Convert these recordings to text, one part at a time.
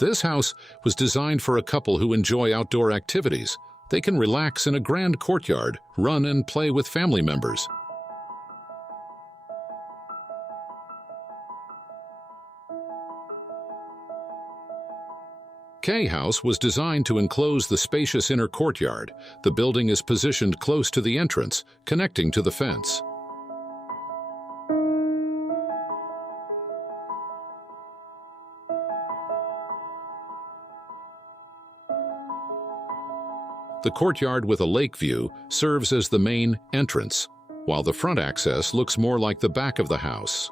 This house was designed for a couple who enjoy outdoor activities. They can relax in a grand courtyard, run and play with family members. K House was designed to enclose the spacious inner courtyard. The building is positioned close to the entrance, connecting to the fence. The courtyard with a lake view serves as the main entrance, while the front access looks more like the back of the house.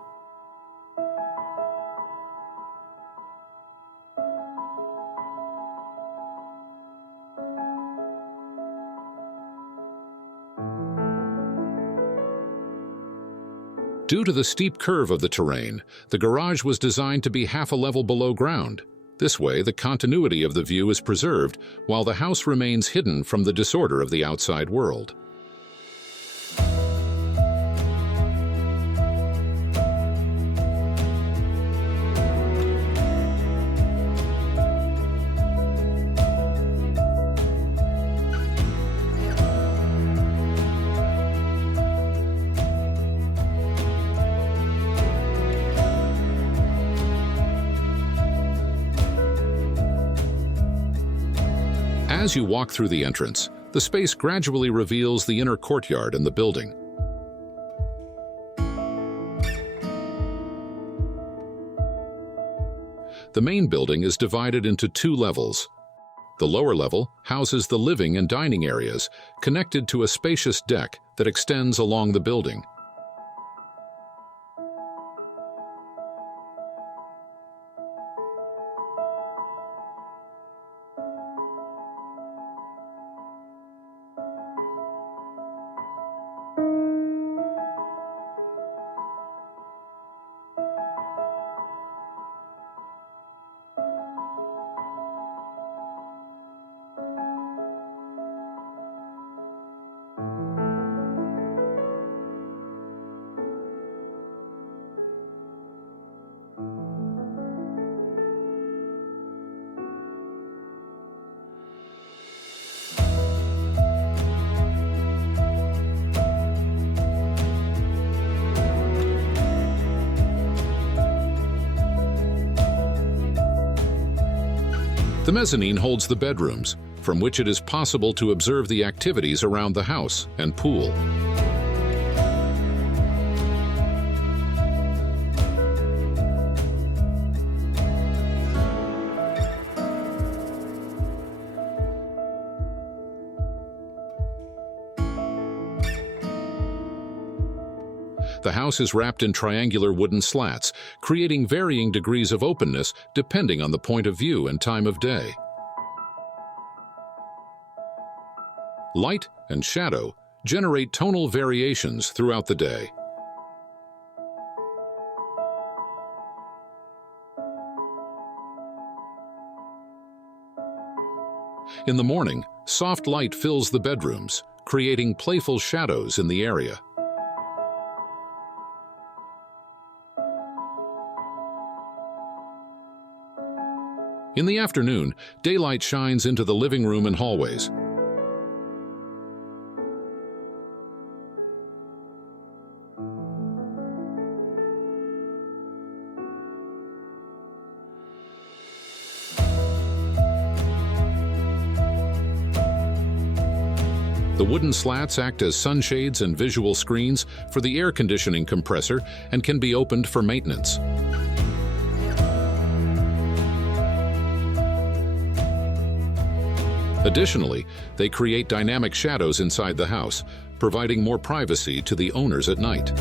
Due to the steep curve of the terrain, the garage was designed to be half a level below ground. This way, the continuity of the view is preserved, while the house remains hidden from the disorder of the outside world. As you walk through the entrance, the space gradually reveals the inner courtyard and the building. The main building is divided into 2 levels. The lower level houses the living and dining areas, connected to a spacious deck that extends along the building. The mezzanine holds the bedrooms, from which it is possible to observe the activities around the house and pool. The house is wrapped in triangular wooden slats, creating varying degrees of openness depending on the point of view and time of day. Light and shadow generate tonal variations throughout the day. In the morning, soft light fills the bedrooms, creating playful shadows in the area. In the afternoon, daylight shines into the living room and hallways. The wooden slats act as sunshades and visual screens for the air conditioning compressor and can be opened for maintenance. Additionally, they create dynamic shadows inside the house, providing more privacy to the owners at night.